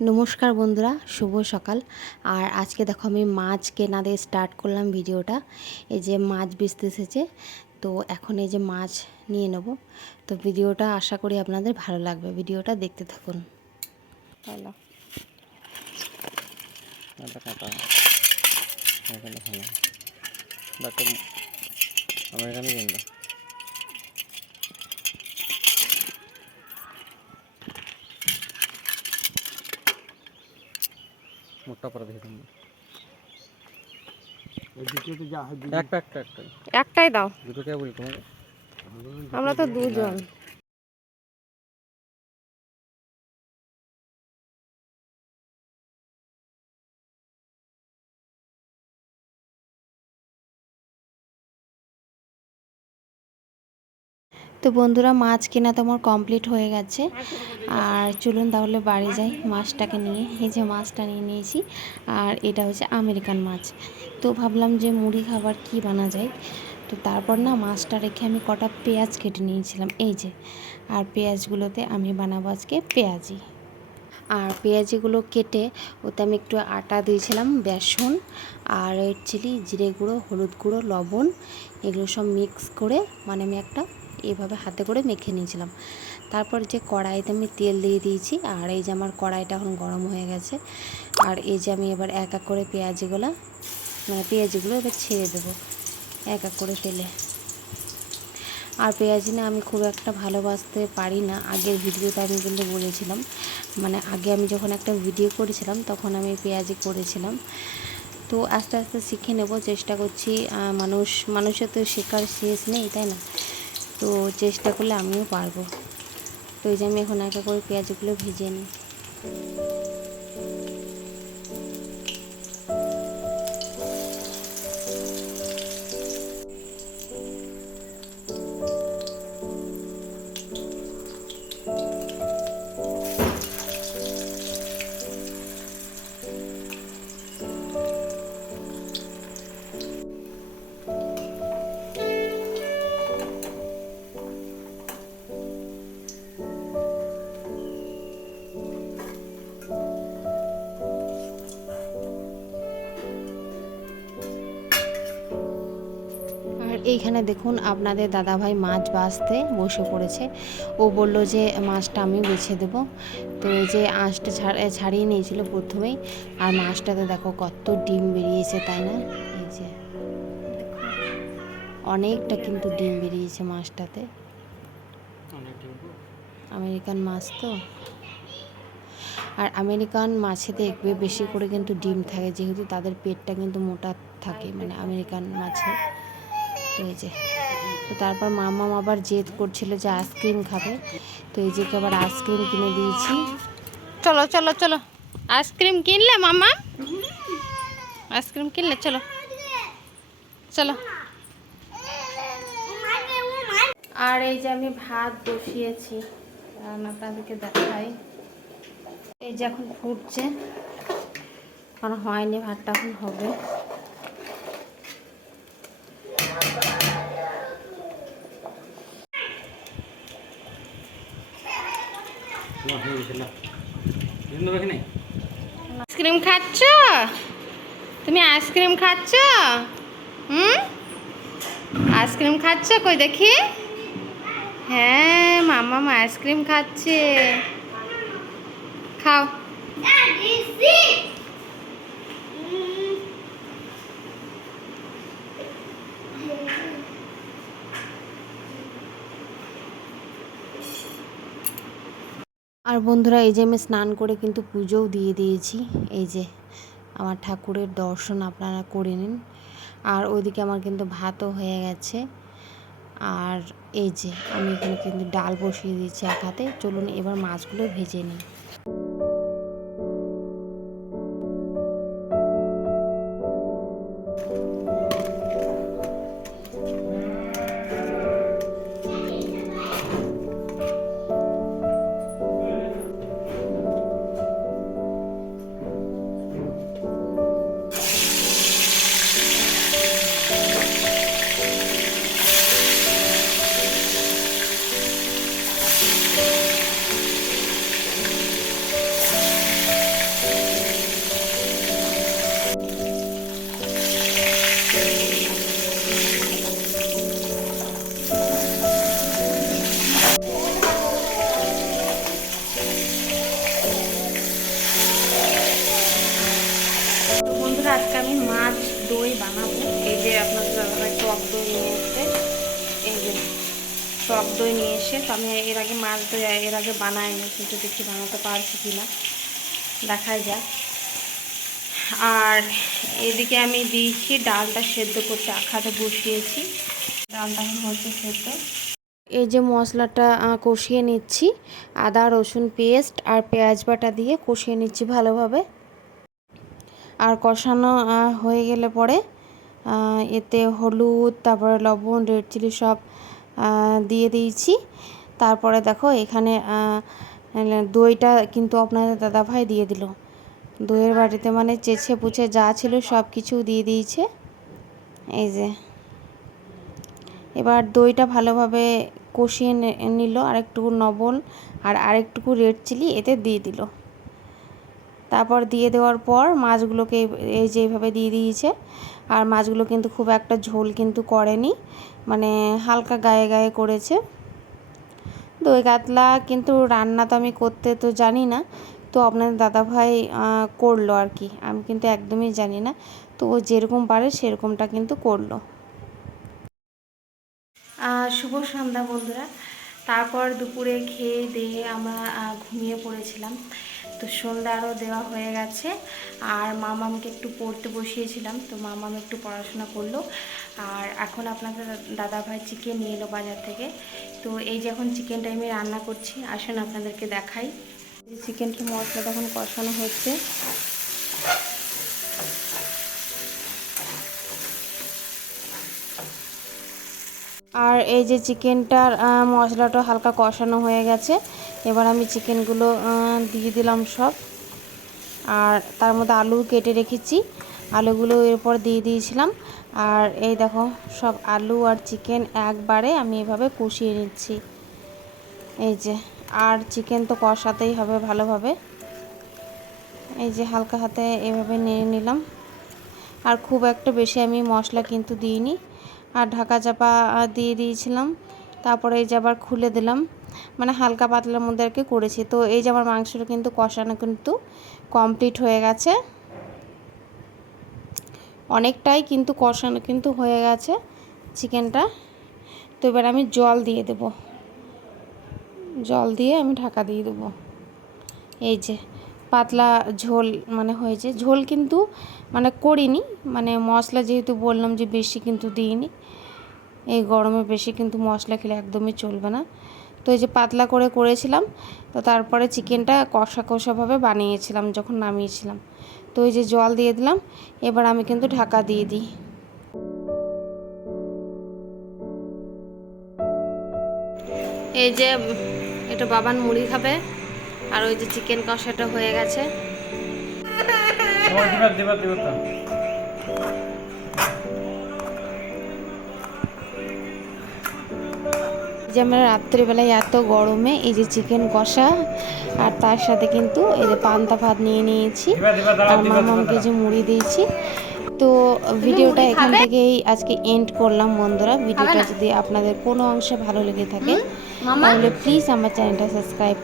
নমস্কার বন্ধুরা, শুভ সকাল। আর আজকে দেখো আমি মাছ কেনা দিয়ে স্টার্ট করলাম ভিডিওটা। এই যে মাছ বেচতে এসেছে, তো এখন এই যে মাছ নিয়ে নেব। তো ভিডিওটা আশা করি আপনাদের ভালো লাগবে, ভিডিওটা দেখতে থাকুন। হ্যালো মোটা পরে দিয়ে দিন। একটাই দাও, দুটো কে বলি তোমাকে? আমরা তো দুজন। তো বন্ধুরা, মাছ কেনা তো আমার কমপ্লিট হয়ে গেছে। আর চলুন তাহলে বাড়ি যাই মাছটাকে নিয়ে। এই যে মাছটা নিয়ে নিয়েছি, আর এটা হচ্ছে আমেরিকান মাছ। তো ভাবলাম যে মুড়ি খাবার কি বানা যায়। তো তারপর না মাছটা রেখে আমি কটা পেঁয়াজ কেটে নিয়েছিলাম, এই যে। আর পেঁয়াজগুলোতে আমি বানাবো আজকে পেঁয়াজি। আর পেঁয়াজিগুলো কেটে ওতে আমি একটু আটা দিয়েছিলাম, বেসন আর রেড চিলি, জিরে গুঁড়ো, হলুদ গুঁড়ো, লবণ, এগুলো সব মিক্স করে মানে আমি একটা এভাবে হাতে করে মেখে নিয়েছিলাম। তারপর যে কড়াইতে আমি তেল দিয়ে দিয়েছি, আর এই যে আমার কড়াইটা এখন গরম হয়ে গেছে। আর এই যে আমি এবার এক এক করে পেঁয়াজিগুলো এবার ছেড়ে দেবো এক এক করে তেলে। আর পেঁয়াজি না আমি খুব একটা ভালোবাসতে পারি না, আগের ভিডিওতে আমি কিন্তু বলেছিলাম। মানে আগে আমি যখন একটা ভিডিও করেছিলাম তখন আমি পেঁয়াজি করেছিলাম। তো আস্তে আস্তে শিখে নেব, চেষ্টা করছি। মানুষের তো শেখার শেষ নেই, তাই না? তো চেষ্টা করলে আমিও পারবো। তো এই যে আমি এখন এক এক করে পেঁয়াজগুলো ভেজে নিই। এইখানে দেখুন আপনাদের দাদাভাই মাছ বাছতে বসে পড়েছে। ও বলল যে মাছটা আমি বেছে দেবো। তো এই যে আঁশটা ছাড়িয়ে নিয়েছিল প্রথমেই। আর মাছটাতে দেখো কত ডিম বেরিয়েছে, তাই না? এই যে অনেকটা কিন্তু ডিম বেরিয়েছে মাছটাতে। আমেরিকান মাছ তো। আর আমেরিকান মাছে দেখবে বেশি করে কিন্তু ডিম থাকে, যেহেতু তাদের পেটটা কিন্তু মোটা থাকে, মানে আমেরিকান মাছে। তো এই যে, তো তারপর মাম্মাম আবার জেদ করছিল যে আইসক্রিম খাবে। তো এই যে আবার আইসক্রিম কিনে দিয়েছি। চলো চলো চলো, আইসক্রিম কিনলে মাম্মা? আইসক্রিম কিনলে? চলো চলো। আর এই যে আমি ভাত বসিয়েছি, আপনাদেরকে দেখাই। এই যে এখন ফুটছে, কারণ হয়নি ভাতটা, এখন হবে। আইসক্রিম খাচ্ছ তুমি? আইসক্রিম খাচ্ছ? আইসক্রিম খাচ্ছ? কই দেখি। হ্যাঁ, মামা আইসক্রিম খাচ্ছে, খাও। আর বন্ধুরা, এই যে আমি স্নান করে কিন্তু পুজোও দিয়ে দিয়েছি। এই যে আমার ঠাকুরের দর্শন আপনারা করে নিন। আর ওইদিকে আমার কিন্তু ভাতও হয়ে গেছে। আর এই যে আমি এখানে কিন্তু ডাল বসিয়ে দিয়েছি এক হাতে। চলুন এবার মাছগুলো ভেজে নিই। বন্ধুরা, আজকে আমি মাছ দই বানাবো। এই যে আপনাদের দাদাভাই টক দই নিয়ে এসে, এই যে টক দই নিয়ে এসে, তো আমি এর আগে মাছ দই এর আগে বানাইনি, কিন্তু দেখি বানাতে পারছি কিনা, দেখাই যাক। আর এদিকে আমি দিয়েছি ডালটা সেদ্ধ করতে, আখাতে বসিয়েছি, ডালটা এখন হচ্ছে সেদ্ধ। এই যে মশলাটা কষিয়ে নিচ্ছি, আদা রসুন পেস্ট আর পেঁয়াজ বাটা দিয়ে কষিয়ে নিচ্ছি ভালোভাবে। আর কষানো হয়ে গেলে পরে এতে হলুদ, তারপরে লবণ, রেড চিলি সব দিয়ে দিয়েছি। তারপরে দেখো এখানে দইটা কিন্তু আপনাদের দাদাভাই দিয়ে দিল। দইয়ের বাটিতে মানে চেঁচে পুছে যা ছিল সব কিছু দিয়ে দিয়েছে। এই যে এবার দইটা ভালোভাবে কষিয়ে নিল, আরেকটুকু লবণ আর আরেকটুকু রেড চিলি এতে দিয়ে দিল। তারপর দিয়ে দেওয়ার পর মাছগুলোকে এই যে এইভাবে দিয়ে দিয়েছে। আর মাছগুলো কিন্তু খুব একটা ঝোল কিন্তু করেনি, মানে হালকা গায়ে গায়ে করেছে। দই কাতলা কিন্তু রান্না তো আমি করতে তো জানি না, তো আপনাদের দাদাভাই করলো আর কি, আমি কিন্তু একদমই জানি না। তো ও যেরকম পারে সেরকমটা কিন্তু করলো। শুভ সন্ধ্যা বন্ধুরা। তারপর দুপুরে খেয়ে দিয়ে আমরা ঘুমিয়ে পড়েছিলাম। তো সন্ধ্যা আরও দেওয়া হয়ে গেছে। আর মামামকে একটু পড়তে বসিয়েছিলাম, তো মামাম একটু পড়াশোনা করলো। আর এখন আপনাদের দাদাভাই চিকেন নিয়ে এলো বাজার থেকে। তো এই যে এখন চিকেনটা আমি রান্না করছি, আসুন আপনাদেরকে দেখাই। চিকেনটা মশলা তখন কষানো হচ্ছে। আর এই যে চিকেনটার মশলাটা হালকা কষানো হয়ে গেছে। এবার আমি চিকেনগুলো দিয়ে দিলাম সব। আর তার মধ্যে আলু কেটে রেখেছি, আলুগুলো এরপর দিয়ে দিয়েছিলাম। আর এই দেখো সব আলু আর চিকেন একবারে আমি এভাবে কষিয়ে নিচ্ছি। এই যে, আর চিকেন তো কষাতেই হবে ভালোভাবে। এই যে হালকা হাতে এভাবে নিয়ে নিলাম। আর খুব একটা বেশি আমি মশলা কিন্তু দিইনি। আর ঢাকা চাপা দিয়ে দিয়েছিলাম। তারপরে এই যে আবার খুলে দিলাম, মানে হালকা পাতলার মধ্যে আর কি করেছি। তো এই যে আমার মাংসটা কিন্তু কষানো কিন্তু কমপ্লিট হয়ে গেছে, অনেকটাই কিন্তু কষানো কিন্তু হয়ে গেছে চিকেনটা। তো এবার আমি জল দিয়ে দেব, জল দিয়ে আমি ঢাকা দিয়ে দেবো। এই যে পাতলা ঝোল মানে হয়েছে, ঝোল কিন্তু মানে করিনি, মানে মশলা যেহেতু বললাম যে বেশি কিন্তু দিইনি। এই গরমে বেশি কিন্তু মশলা খেলে একদমই চলবে না। তো এই যে পাতলা করে করেছিলাম। তো তারপরে চিকেনটা কষা কষাভাবে বানিয়েছিলাম যখন নামিয়েছিলাম। তো এই যে জল দিয়ে দিলাম, এবার আমি কিন্তু ঢাকা দিয়ে দিই। এই যে এটা বাবান মুড়ি খাবে, আর ওই যে চিকেন কষাটা হয়ে গেছে। যে আমরা রাত্রিবেলায় এত গরমে এই যে চিকেন কষা, আর তার সাথে কিন্তু এই যে পান্তা ভাত নিয়ে নিয়েছি, আর মামাকে যে মুড়ি দিয়েছি। তো ভিডিওটা এখান থেকেই আজকে এন্ড করলাম বন্ধুরা। ভিডিওটা যদি আপনাদের কোনো অংশে ভালো লেগে থাকে তাহলে প্লিজ আমার চ্যানেলটা সাবস্ক্রাইব